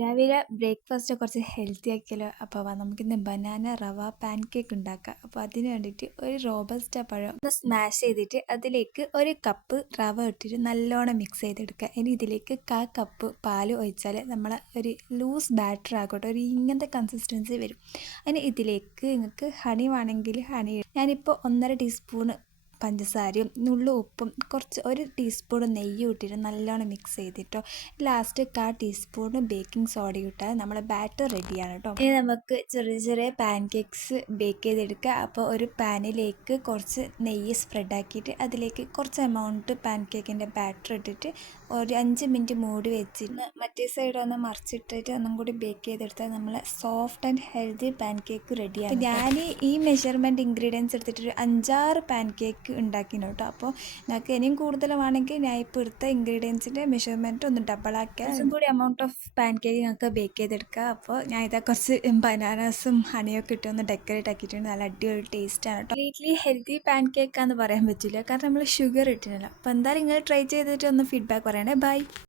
രാവിലെ ബ്രേക്ക്ഫാസ്റ്റ് കുറച്ച് ഹെൽത്തി ആക്കിയാലോ? അപ്പോൾ നമുക്കിന്ന് ബനാന റവ പാൻ കേക്ക് ഉണ്ടാക്കാം. അപ്പോൾ അതിന് വേണ്ടിയിട്ട് ഒരു റോബസ്റ്റ പഴം ഒന്ന് സ്മാഷ് ചെയ്തിട്ട് അതിലേക്ക് ഒരു കപ്പ് റവ ഇട്ടിട്ട് നല്ലോണം മിക്സ് ചെയ്തെടുക്കുക. ഇനി ഇതിലേക്ക് കപ്പ് പാൽ ഒഴിച്ചാൽ നമ്മൾ ഒരു ലൂസ് ബാറ്റർ ആകട്ടെ, ഒരു ഇങ്ങനത്തെ കൺസിസ്റ്റൻസി വരും. ഇനി ഇതിലേക്ക് നിങ്ങൾക്ക് ഹണി വേണമെങ്കിൽ ഹണി, ഞാനിപ്പോൾ 1.5 ടീസ്പൂണ് പഞ്ചസാരയും നുള്ളു ഉപ്പും കുറച്ച് ഒരു ടീസ്പൂൺ നെയ്യും ഇട്ടിട്ട് നല്ലോണം മിക്സ് ചെയ്തിട്ടോ. ലാസ്റ്റ് 1/4 ടീസ്പൂൺ ബേക്കിംഗ് സോഡ ഇട്ടാൽ നമ്മളെ ബാറ്റർ റെഡിയാണ് കേട്ടോ. ഇനി നമുക്ക് ചെറിയ ചെറിയ പാൻ കേക്ക്സ് ബേക്ക് ചെയ്തെടുക്കുക. അപ്പോൾ ഒരു പാനിലേക്ക് കുറച്ച് നെയ്യ് സ്പ്രെഡ് ആക്കിയിട്ട് അതിലേക്ക് കുറച്ച് എമൗണ്ട് പാൻ കേക്കിൻ്റെ ബാറ്റർ ഇട്ടിട്ട് ഒരു 5 മിനിറ്റ് മൂടി വെച്ചിട്ട് മറ്റേ സൈഡ് ഒന്ന് മറിച്ചിട്ടിട്ട് ഒന്നും കൂടി ബേക്ക് ചെയ്തെടുത്താൽ നമ്മളെ soft and healthy pan cake റെഡിയാണ്. ഞാൻ ഈ മെഷർമെൻറ്റ് ഇൻഗ്രീഡിയൻസ് എടുത്തിട്ട് ഒരു 5-6 പാൻ കേക്ക് ഉണ്ടാക്കിനു കേട്ടോ. അപ്പോൾ നിങ്ങൾക്ക് ഇനിയും കൂടുതൽ വേണമെങ്കിൽ ഞാൻ ഇപ്പോൾ എടുത്ത ഇൻഗ്രീഡിയൻസിൻ്റെ മെഷർമെൻറ്റ് ഒന്ന് ഡബിൾ ആക്കുക. കുറച്ചും കൂടി എമൗണ്ട് ഓഫ് പാൻ കേക്ക് നിങ്ങൾക്ക് ബേക്ക് ചെയ്തെടുക്കുക. അപ്പോൾ ഞാൻ ഇതാ കുറച്ച് ബനാനാസും ഹണിയൊക്കെ ഇട്ട് ഒന്ന് ഡെക്കറേറ്റ് ആക്കിയിട്ടുണ്ട്. നല്ല അടിപൊളി ടേസ്റ്റാണ് കേട്ടോ. കംപ്ലീറ്റ്ലി ഹെൽത്തി പാൻ കേക്കാന്ന് പറയാൻ പറ്റില്ല, കാരണം നമ്മൾ ഷുഗർ ഇട്ടിട്ടില്ല. അപ്പോൾ എന്തായാലും നിങ്ങൾ ട്രൈ ചെയ്തിട്ട് ഒന്ന് ഫീഡ്ബാക്ക് പറയണേ. ബൈ.